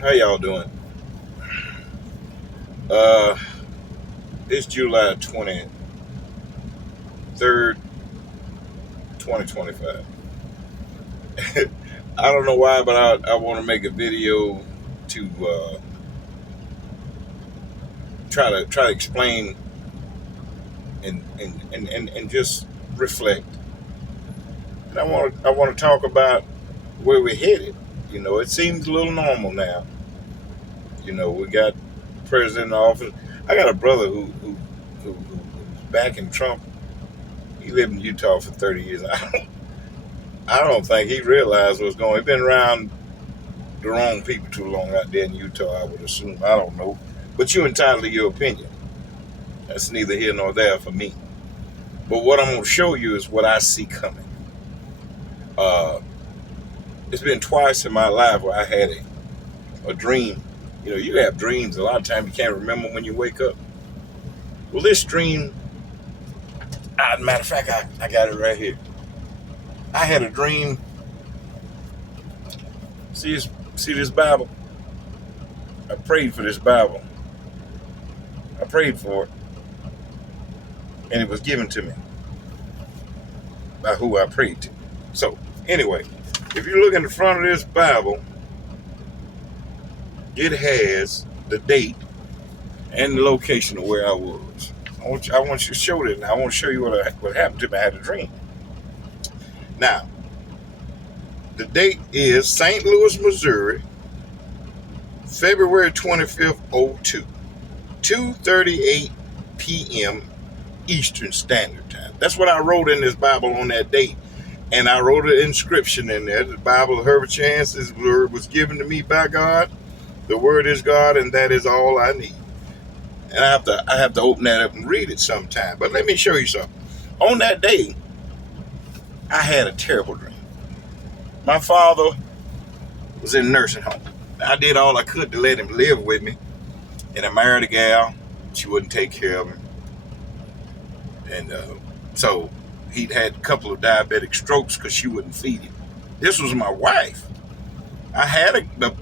How y'all doing? Uh, it's July 23rd, 2025. I don't know why, but I want to make a video to try to explain and just reflect. And I want to talk about where we're headed. It seems a little normal now. We got president in office. I got a brother who's back in Trump. He lived in Utah for 30 years. I don't think he realized what's going on. He's been around the wrong people too long out there in Utah, I would assume. I don't know. But you're entitled to your opinion. That's neither here nor there for me. But what I'm going to show you is what I see coming. Uh, it's been twice in my life where I had a dream. You have dreams. A lot of times you can't remember when you wake up. Well, this dream, matter of fact, I got it right here. I had a dream. See this Bible? I prayed for this Bible. I prayed for it, and it was given to me by who I prayed to. So, anyway, if you look in the front of this Bible, it has the date and the location of where I was. I want you to show that. Now, I want to show you what happened to me. I had a dream. Now, the date is St. Louis, Missouri, February 25th, 2:38 p.m. Eastern Standard Time. That's what I wrote in this Bible on that date. And I wrote an inscription in there. The Bible of Herbert Chance's word was given to me by God. The word is God, and that is all I need. And I have to open that up and read it sometime. But let me show you something. On that day, I had a terrible dream. My father was in a nursing home. I did all I could to let him live with me. And I married a gal. She wouldn't take care of him. And so he'd had a couple of diabetic strokes because she wouldn't feed him. This was my wife.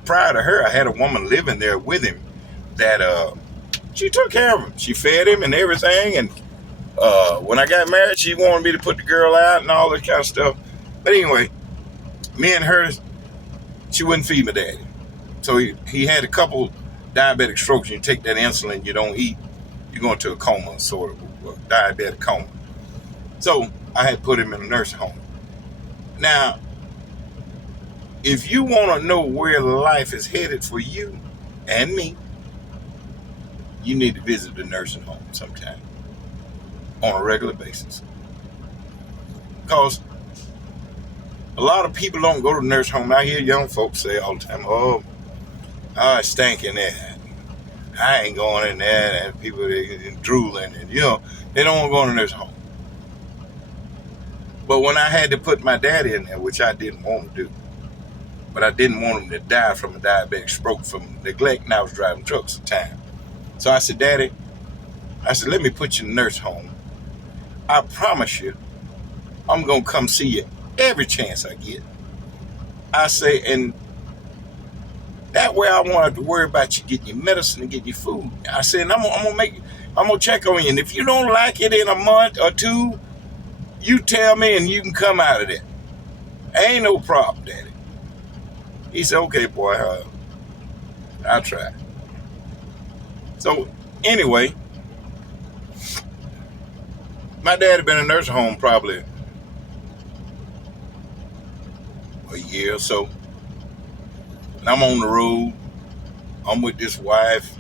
Prior to her, I had a woman living there with him that she took care of him. She fed him and everything. And when I got married, she wanted me to put the girl out and all that kind of stuff. But anyway, me and her, she wouldn't feed my daddy. So he had a couple diabetic strokes. You take that insulin, you don't eat, you go into a coma, sort of a diabetic coma. So I had put him in a nursing home. Now, if you want to know where life is headed for you and me, you need to visit the nursing home sometime on a regular basis. Because a lot of people don't go to the nursing home. I hear young folks say all the time, oh, I stink in there. I ain't going in there. And people they drooling and, they don't want to go in the nursing home. But when I had to put my daddy in there, which I didn't want to do, but I didn't want him to die from a diabetic stroke from neglect, and I was driving trucks at the time. So I said, Daddy, let me put you in the nursing home. I promise you, I'm going to come see you every chance I get. I say, and that way I won't have to worry about you getting your medicine and getting your food. I said, and I'm gonna check on you. And if you don't like it in a month or two, you tell me and you can come out of there. Ain't no problem, Daddy. He said, okay, boy, I'll try. So anyway, my dad had been in a nursing home probably a year or so. And I'm on the road. I'm with this wife.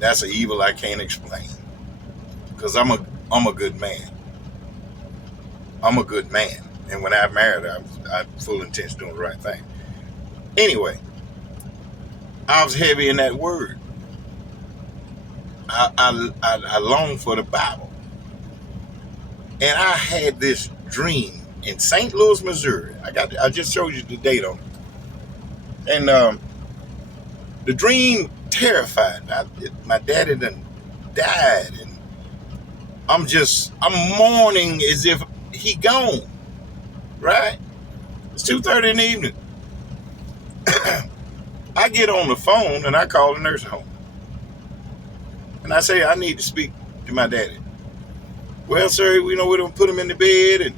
That's an evil I can't explain. Because I'm a good man. I'm a good man. And when I married her, I had full intention doing the right thing. Anyway, I was heavy in that word. I longed for the Bible. And I had this dream in St. Louis, Missouri. I just showed you the date on it. And the dream terrified me. My daddy done died. And I'm mourning as if he gone. Right? It's 2:30 in the evening. I get on the phone and I call the nursing home. And I say, I need to speak to my daddy. Well, sir, we know we don't put him in the bed and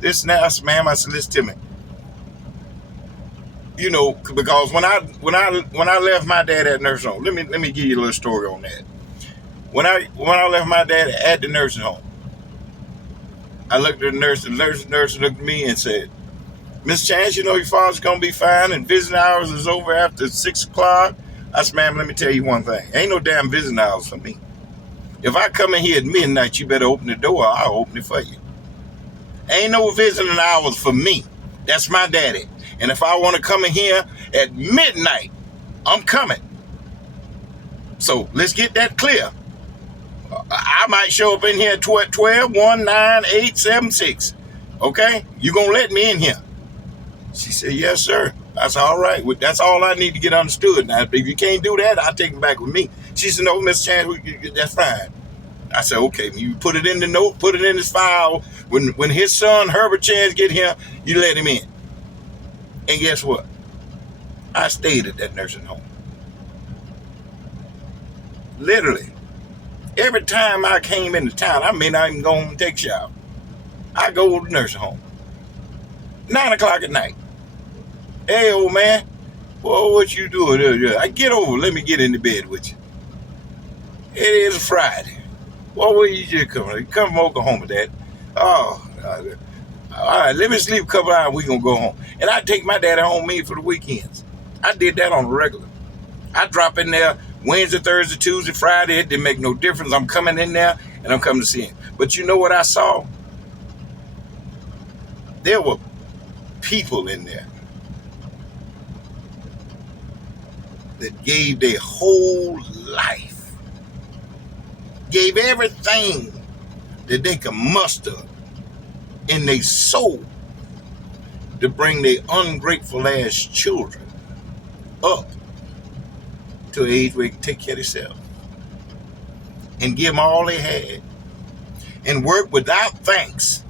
this and that. I said, ma'am, I said, listen to me. You know, because when I left my dad at the nursing home, let me give you a little story on that. When I left my dad at the nursing home, I looked at the nurse looked at me and said, Miss Chance, you know your father's gonna be fine and visiting hours is over after 6 o'clock. I said, ma'am, let me tell you one thing. Ain't no damn visiting hours for me. If I come in here at midnight, you better open the door. I'll open it for you. Ain't no visiting hours for me. That's my daddy. And if I want to come in here at midnight, I'm coming. So let's get that clear. I might show up in here at 12, 1, 9, 8, 7, 6. Okay? You going to let me in here? She said, yes, sir. I said, all right. Well, that's all I need to get understood. Now, if you can't do that, I'll take it back with me. She said, no, Miss Chance, that's fine. I said, okay, you put it in the note, put it in his file. When his son, Herbert Chance, get here, you let him in. And guess what? I stayed at that nursing home. Literally. Every time I came into town, I may not even go home and take a shower. I go to the nursing home. 9 o'clock at night. Hey, old man. Well, what you doing? I get over. Let me get in the bed with you. It is Friday. Well, where you just coming? You come from Oklahoma, Dad. Oh, all right, let me sleep a couple hours. We gonna go home. And I take my daddy home with me for the weekends. I did that on the regular. I drop in there Wednesday, Thursday, Tuesday, Friday. It didn't make no difference. I'm coming in there and I'm coming to see him. But you know what I saw? There were people in there that gave their whole life, gave everything that they could muster in their soul to bring their ungrateful ass children up to an age where they can take care of themselves and give them all they had and work without thanks,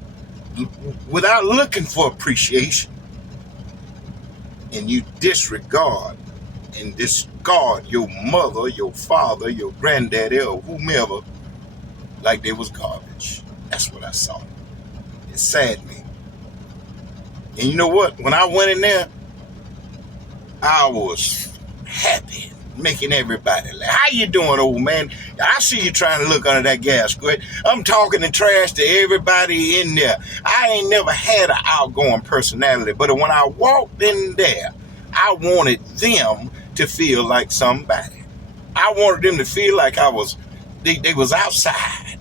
without looking for appreciation. And you disregard and discard your mother, your father, your granddaddy, or whomever like they was garbage. That's what I saw. It saddened me. And you know what? When I went in there, I was happy, making everybody laugh. How you doing, old man? I see you trying to look under that gasket. I'm talking the trash to everybody in there. I ain't never had an outgoing personality, but when I walked in there, I wanted them to feel like somebody. I wanted them to feel like they was outside.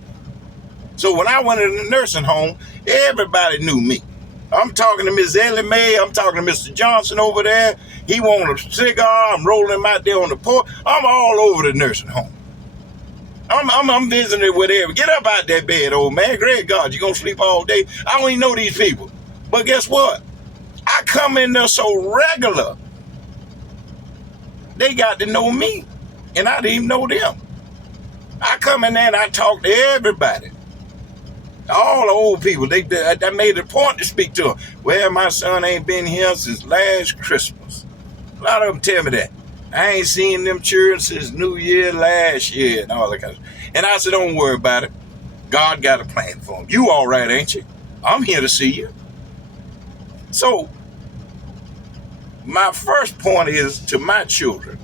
So when I went in the nursing home, everybody knew me. I'm talking to Miss Ellie Mae. I'm talking to Mr. Johnson over there. He wanted a cigar. I'm rolling him out there on the porch. I'm all over the nursing home. I'm visiting with everybody. Get up out that bed, old man. Great God, you gonna sleep all day? I don't even know these people. But guess what? I come in there so regular. They got to know me, and I didn't even know them. I come in there and I talk to everybody. All the old people, they made it a point to speak to them. Well, my son ain't been here since last Christmas. A lot of them tell me that. I ain't seen them children since New Year last year and all that kind of stuff. And I said, don't worry about it. God got a plan for them. You all right, ain't you? I'm here to see you. So, my first point is to my children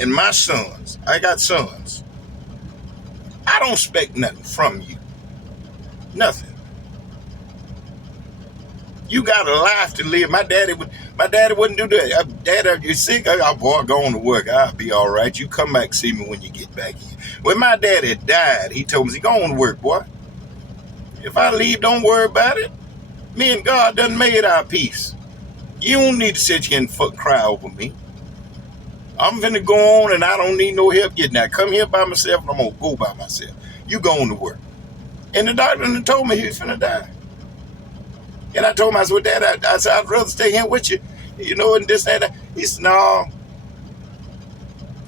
and my sons. I got sons. I don't expect nothing from you. Nothing. You got a life to live. My daddy wouldn't do that. Dad, if you're sick, boy, go on to work. I'll be all right. You come back and see me when you get back here. When my daddy died, he told me, go on to work, boy. If I leave, don't worry about it. Me and God done made our peace. You don't need to sit here and cry over me. I'm finna go on and I don't need no help getting that. Come here by myself and I'm gonna go by myself. You going to work. And the doctor told me he was finna die. And I told him, I said, well, Dad, I said, I'd rather stay here with you, you know, and this and that. He said, no,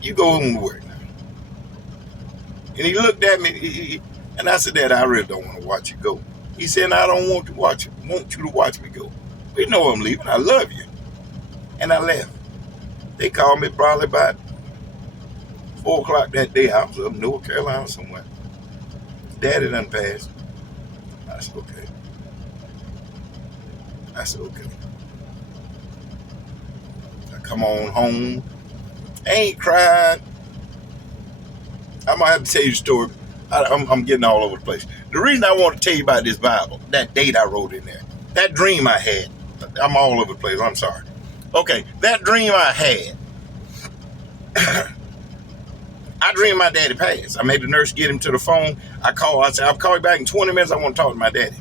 you go home to work now. And he looked at me, and I said, Dad, I really don't want to watch you go. He said, I don't want you to watch me go. You know I'm leaving. I love you. and I left. They called me probably about 4 o'clock that day. I was up in North Carolina somewhere. Daddy done passed. I said, okay. I said, okay. I come on home. I ain't cried. I might have to tell you the story. I'm getting all over the place. The reason I want to tell you about this Bible, that date I wrote in there, that dream I had. I'm all over the place. I'm sorry. Okay, that dream I had. I dreamed my daddy passed. I made the nurse get him to the phone. I called. I said, I'll call you back in 20 minutes. I want to talk to my daddy.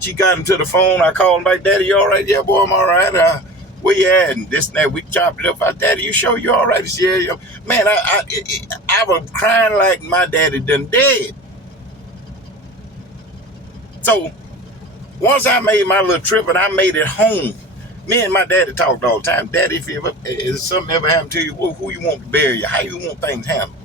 She got him to the phone. I called him back. Daddy, you all right? Yeah, boy, I'm all right. Where you at? And this and that. We chopped it up. I said, Daddy, you sure you all right? He said, yeah. Man, I was crying like my daddy done dead. So once I made my little trip and I made it home, me and my daddy talked all the time. Daddy, if something ever happened to you, who you want to bury you? How you want things handled?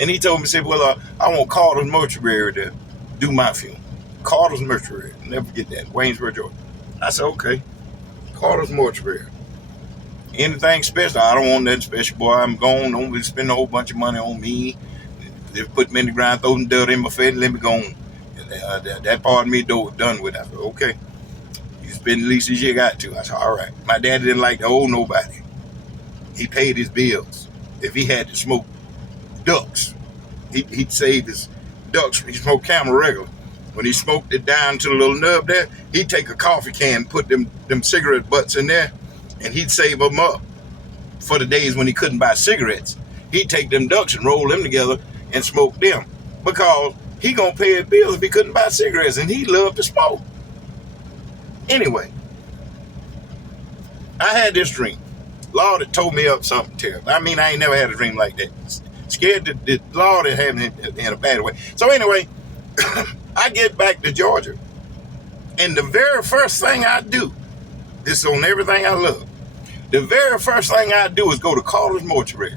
And he told me, said, well, I want Carter's Mortuary to do my funeral. Carter's Mortuary. Never forget that. Waynesboro, Georgia. I said, okay. Carter's Mortuary. Anything special? I don't want nothing special, boy. I'm gone. Don't be spending a whole bunch of money on me. They put me in the ground, throw some dirt in my face, and let me go on. That part of me done with. I said, okay. You spend the least as you got to. I said, all right. My daddy didn't like to owe nobody. He paid his bills. If he had to smoke ducks, he'd save his ducks. He smoked Camel regular. When he smoked it down to the little nub there, he'd take a coffee can, put them cigarette butts in there, and he'd save them up for the days when he couldn't buy cigarettes. He'd take them ducks and roll them together and smoke them, because he gonna pay his bills if he couldn't buy cigarettes, and he loved to smoke. Anyway, I had this dream. Lord had told me up something terrible. I mean, I ain't never had a dream like that. Scared the Lord had had me in a bad way. So anyway, I get back to Georgia, and the very first thing I do, this is on everything I love, the very first thing I do is go to Carter's Mortuary.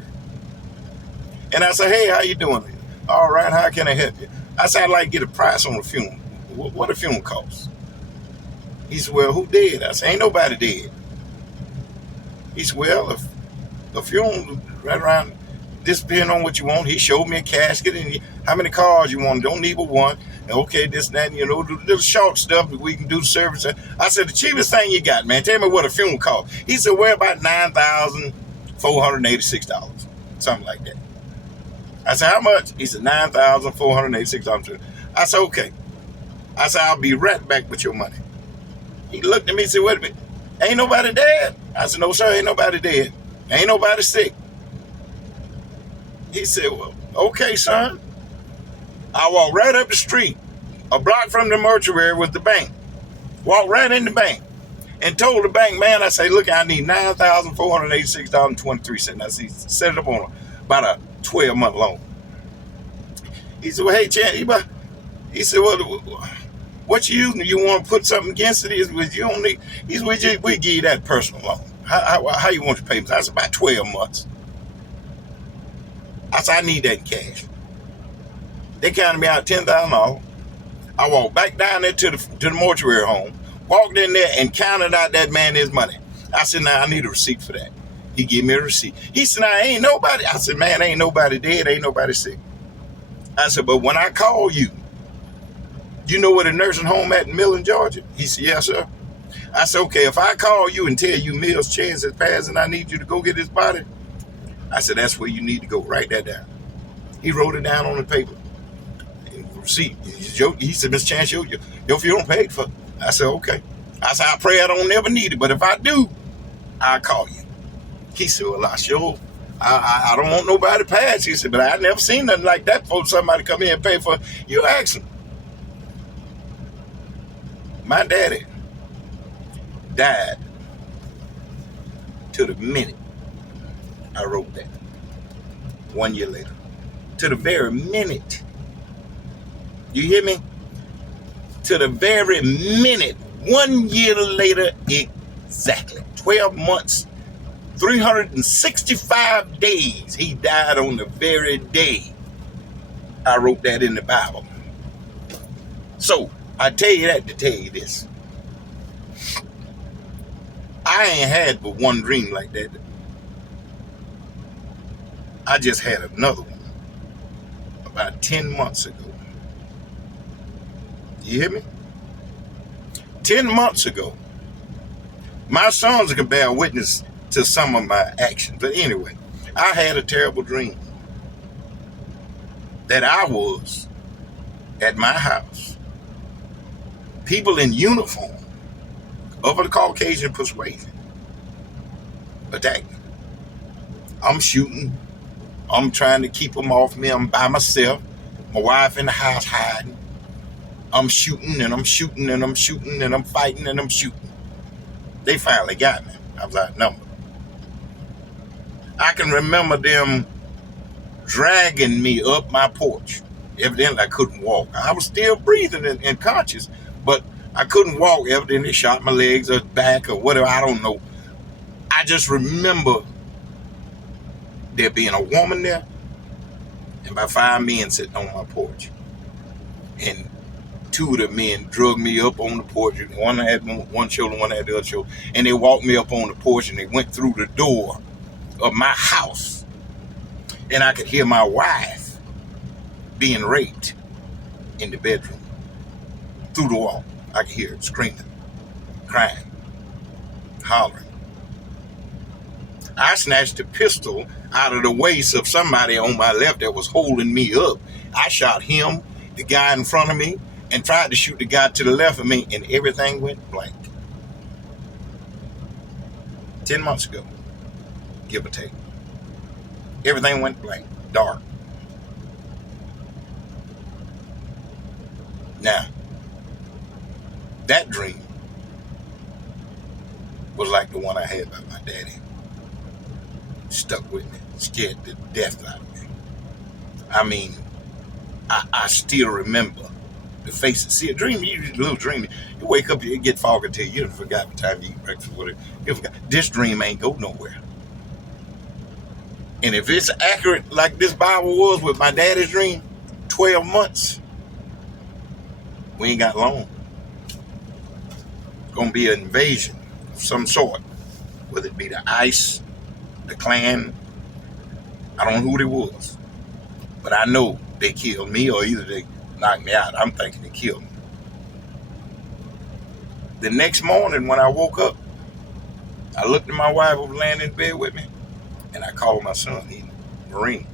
And I say, hey, how you doing? All right, how can I help you? I said, I'd like to get a price on the funeral. What a funeral costs? He said, well, who dead? I said, ain't nobody dead. He said, well, if the funeral right around this, depending on what you want. He showed me a casket and how many cars you want. Don't need but one. And okay, this and that, and, the little short stuff that we can do service. I said, the cheapest thing you got, man. Tell me what a funeral costs. He said, we're about $9,486. Something like that. I said, how much? He said, $9,486. I said, okay. I said, I'll be right back with your money. He looked at me and said, wait a minute. Ain't nobody dead? I said, no, sir, ain't nobody dead. Ain't nobody sick. He said, well, okay, son. I walked right up the street. A block from the mortuary was the bank. Walked right in the bank and told the bank man, I say, look, I need $9,486.23. I see, set it up on about a 12-month loan. He said, well, hey, Chan, he said, well, what you using? You want to put something against it? He said, you don't need, he said, we'll give you that personal loan. How you want your payments? I said, about 12 months. I said, I need that in cash. They counted me out $10,000. I walked back down there to the mortuary home, walked in there and counted out that man his money. I said, now I need a receipt for that. He gave me a receipt. He said, now ain't nobody. I said, man, ain't nobody dead, ain't nobody sick. I said, but when I call you, you know where the nursing home at in Millen, Georgia? He said, yes, sir. I said, okay, if I call you and tell you Mills Chance has passed and I need you to go get his body, I said, that's where you need to go. Write that down. He wrote it down on the paper. Receipt. He said, Mr. Chance, your funeral paid for. I said, okay. I said, I pray I don't never need it, but if I do, I'll call you. He said, well, I don't want nobody to pass. He said, but I never seen nothing like that before somebody come in and pay for your accident. My daddy died to the minute I wrote that. 1 year later. To the very minute. You hear me? To the very minute. 1 year later, exactly. 12 months, 365 days. He died on the very day I wrote that in the Bible. So, I tell you that to tell you this. I I ain't had but one dream like that. I just had another one about 10 months ago. You hear me? 10 months ago. My sons can bear witness to some of my actions. But anyway, I had a terrible dream that I was at my house. People in uniform of the Caucasian persuasion attacked me. I'm shooting. I'm trying to keep them off me. I'm by myself. My wife in the house hiding. I'm shooting and I'm shooting and I'm shooting and I'm fighting and I'm shooting. They finally got me. I was outnumbered. I can remember them dragging me up my porch. Evidently, I couldn't walk. I was still breathing and conscious, but I couldn't walk. Evidently, shot my legs or back or whatever. I don't know. I just remember there being a woman there and about 5 men sitting on my porch. And 2 of the men drug me up on the porch. One had one shoulder, one had the other shoulder. And they walked me up on the porch and they went through the door of my house. And I could hear my wife being raped in the bedroom. Through the wall. I could hear her screaming, crying, hollering. I snatched a pistol out of the waist of somebody on my left that was holding me up. I shot him, the guy in front of me, and tried to shoot the guy to the left of me, and everything went blank. 10 months ago, give or take. Everything went blank, dark. Now, that dream was like the one I had about my daddy. Stuck with me, scared the death out of me. I mean, I still remember the faces. See, a dream, you a little dream. You wake up, you get foggy till you forgot the time you eat breakfast, whatever. You forgot. This dream ain't go nowhere. And if it's accurate like this Bible was with my daddy's dream, 12 months, we ain't got long. It's gonna be an invasion of some sort, whether it be the ICE, the Klan. I don't know who they was, but I know they killed me or either they knocked me out. I'm thinking they killed me. The next morning when I woke up, I looked at my wife who was laying in bed with me, and I called my son. He's a Marine,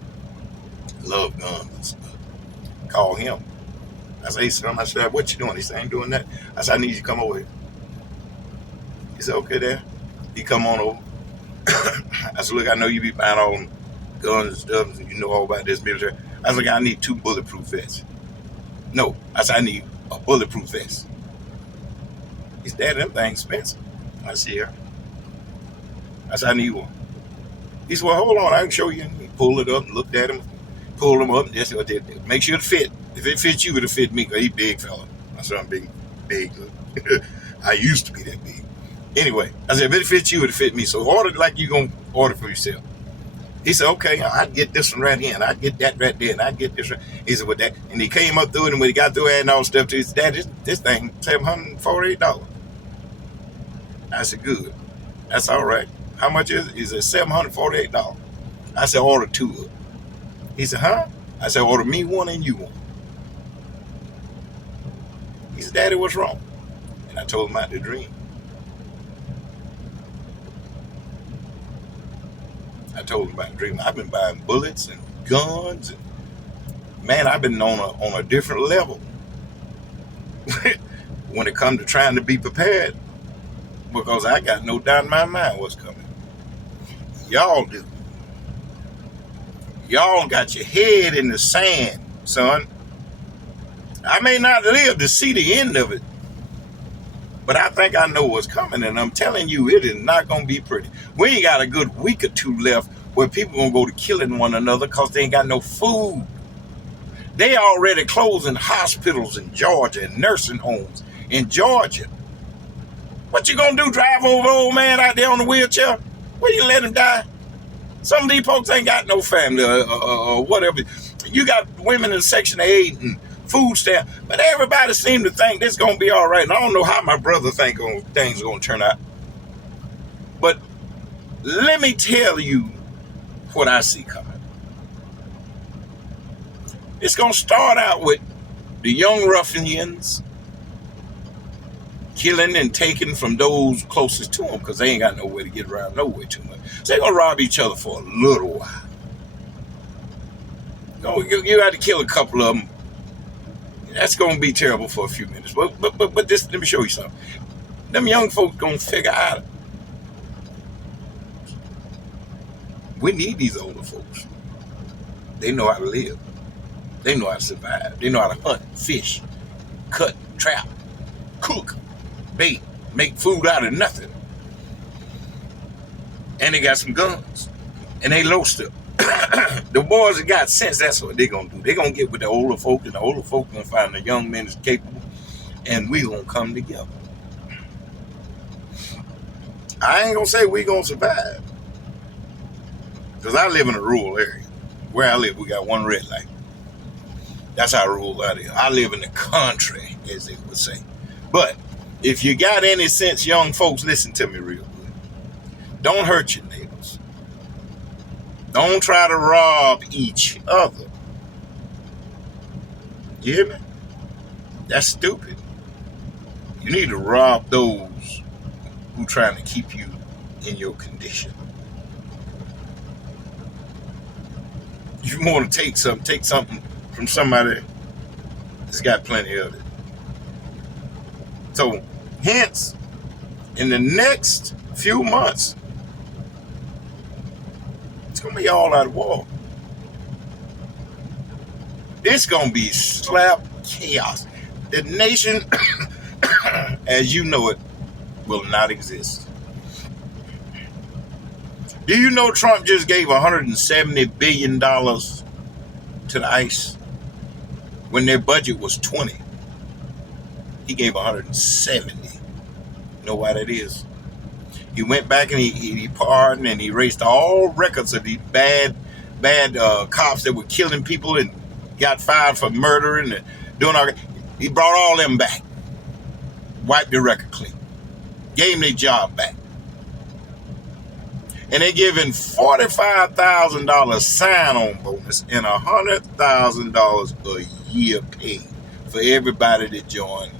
love guns and stuff. Called him. I said, hey son, I said, what you doing? He said, I ain't doing that. I said, I need you to come over here. He said, okay there. He come on over. I said, look, I know you be buying all them guns and stuff, and you know all about this military. I was like, I need 2 bulletproof vests. No, I said, I need a bulletproof vest. He said, Dad, them things expensive. I said, yeah. I said, I need one. He said, well, hold on, I can show you. He pulled it up and looked at him, pulled him up, and just make sure it fit. If it fits you, it'll fit me, because he's big fella. My son big. I used to be that big. Anyway, I said, if it fits you, it'll fit me. So order it like you're going to order for yourself. He said, okay, I'd get this one right here, and I'd get that right there, and I'd get this right. He said, with that. And he came up through it, and when he got through adding all the stuff to his dad, this thing, $748. I said, good. That's all right. How much is it? He said, $748. I said, order 2 of them. He said, huh? I said, order me one and you one. He said, Daddy, what's wrong? And I told him about the dream. I told him about the dream. I've been buying bullets and guns, and man, I've been on a different level when it comes to trying to be prepared, because I got no doubt in my mind what's coming. Y'all do. Y'all got your head in the sand, son. I may not live to see the end of it, but I think I know what's coming, and I'm telling you, it is not going to be pretty. We ain't got a good week or 2 left where people going to go to killing one another because they ain't got no food. They already closing hospitals in Georgia and nursing homes in Georgia. What you going to do, drive over an old man out there on the wheelchair? Where you let him die? Some of these folks ain't got no family or whatever. You got women in Section 8 and food stamp, but everybody seems to think this is going to be all right. And I don't know how my brother think things are going to turn out. But let me tell you what I see coming. It's going to start out with the young ruffians killing and taking from those closest to them because they ain't got nowhere to get around nowhere too much. So they're going to rob each other for a little while. You got to kill a couple of them. That's going to be terrible for a few minutes. But this, let me show you something. Them young folks going to figure out we need these older folks. They know how to live. They know how to survive. They know how to hunt, fish, cut, trap, cook, bait, make food out of nothing. And they got some guns. And they low still. The boys that got sense, that's what they're going to do. They're going to get with the older folk, and the older folk going to find the young men that's capable, and we going to come together. I ain't going to say we going to survive. Because I live in a rural area. Where I live, we got one red light. That's how rural I live. I live in the country, as they would say. But if you got any sense, young folks, listen to me real good. Don't hurt your neighbors. Don't try to rob each other. You hear me? That's stupid. You need to rob those who trying to keep you in your condition. If you want to take something from somebody that's got plenty of it. So, hence, in the next few months, it's going to be all out of war. It's going to be slap chaos. The nation, as you know it, will not exist. Do you know Trump just gave $170 billion to the ICE when their budget was 20? He gave 170. You know why that is? He went back and he pardoned and he erased all records of these bad cops that were killing people and got fired for murder and doing all that. He brought all them back. Wiped the record clean. Gave them their job back. And they giving $45,000 sign-on bonus and $100,000 a year paid for everybody that joined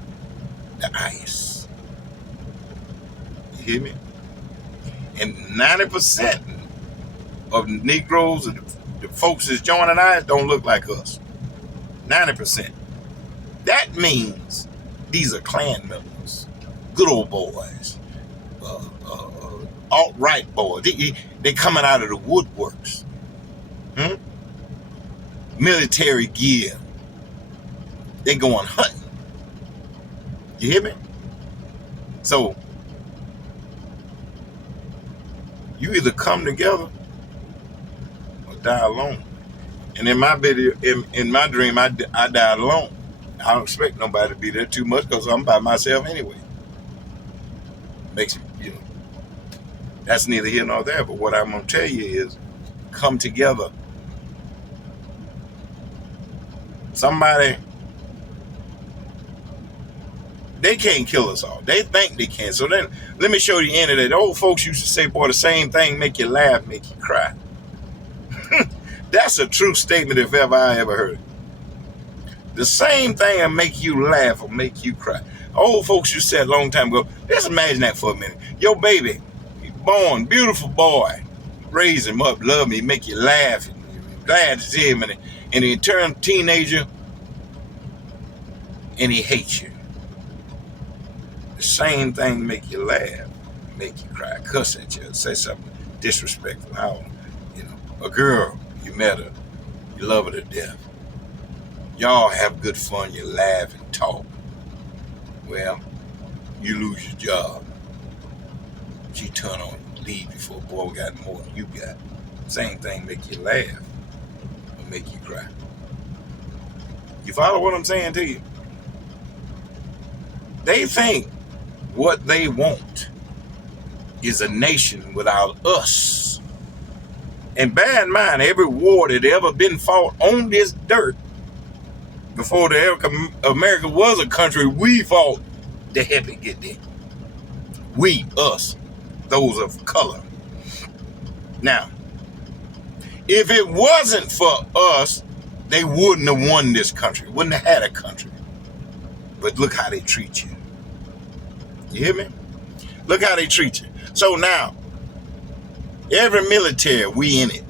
the ICE. You hear me? And 90% of the Negroes and the folks that's joining ICE don't look like us. 90%. That means these are Klan members, good old boys, alt-right boys. They coming out of the woodworks. Military gear. They going hunting. You hear me? So, you either come together or die alone. And in my video, in my dream, I died alone. I don't expect nobody to be there too much because I'm by myself anyway. Makes you know. That's neither here nor there. But what I'm gonna tell you is, come together. Somebody. They can't kill us all. They think they can. So then, let me show you the end of that. The old folks used to say, boy, the same thing make you laugh, make you cry. That's a true statement if ever I ever heard it. The same thing will make you laugh or make you cry. Old folks used to say a long time ago, just imagine that for a minute. Your baby, born, beautiful boy, raise him up, love me, make you laugh, and you're glad to see him, and he turn teenager, and he hates you. The same thing make you laugh, make you cry, cuss at you, say something disrespectful. How, a girl, you met her, you love her to death. Y'all have good fun, you laugh and talk. Well, you lose your job. She turn on you, leave before boy got more than you got. Same thing make you laugh or make you cry. You follow what I'm saying to you? They think what they want is a nation without us. And bear in mind, every war that ever been fought on this dirt, before America was a country, we fought to help it get there. We, us. those of color. Now, if it wasn't for us, they wouldn't have won this country, wouldn't have had a country. But look how they treat you. You hear me? Look how they treat you. So now, every military, we in it.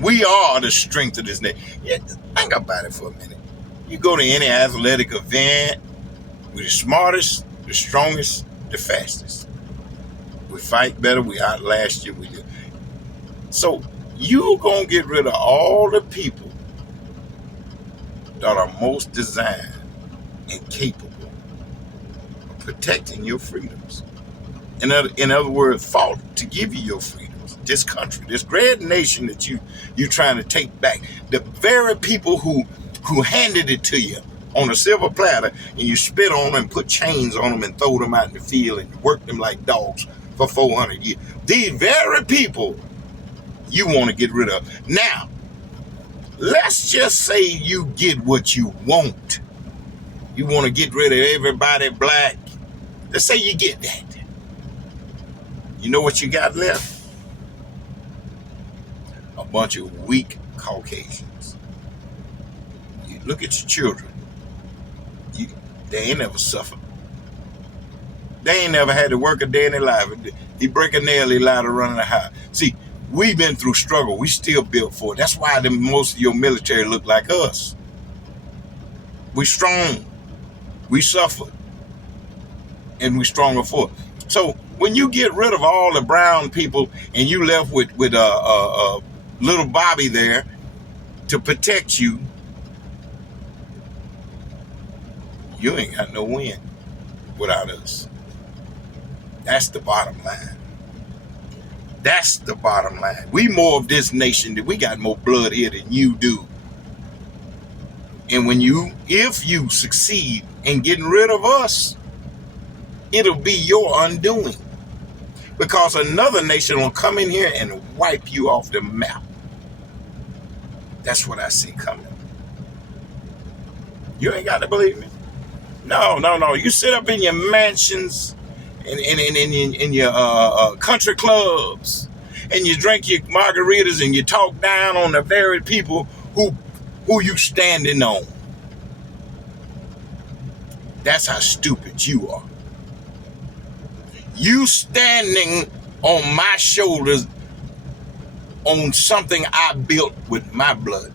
We are the strength of this nation. Yeah, think about it for a minute. You go to any athletic event, we're the smartest, the strongest, the fastest. We fight better, we outlast you. We do. So you're going to get rid of all the people that are most designed and capable of protecting your freedoms. In other words, fought to give you your freedoms. This country, this great nation that you're trying to take back. The very people who handed it to you on a silver platter, and you spit on them and put chains on them and throw them out in the field and work them like dogs for 400 years. These very people you want to get rid of. Now, let's just say you get what you want. You want to get rid of everybody black. Let's say you get that. You know what you got left? A bunch of weak Caucasians. You look at your children. They ain't never suffered. They ain't never had to work a day in their life. They break a nail, they lie to run in the house. See, we've been through struggle. We still built for it. That's why most of your military look like us. We strong. We suffered. And we stronger for it. So when you get rid of all the brown people and you left with little Bobby there to protect you, you ain't got no win without us. That's the bottom line. That's the bottom line. We more of this nation, that we got more blood here than you do. And if you succeed in getting rid of us, it'll be your undoing. Because another nation will come in here and wipe you off the map. That's what I see coming. You ain't got to believe me. No. You sit up in your mansions and in your country clubs, and you drink your margaritas and you talk down on the very people who you standing on. That's how stupid you are. You standing on my shoulders on something I built with my blood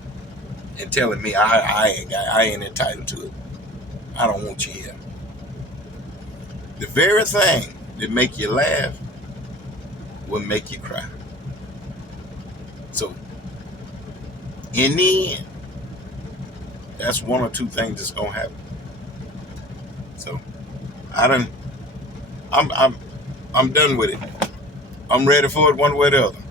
and telling me I ain't entitled to it. I don't want you here. The very thing that make you laugh will make you cry. So, in the end, that's one or two things that's gonna happen. So, I'm done with it. I'm ready for it one way or the other.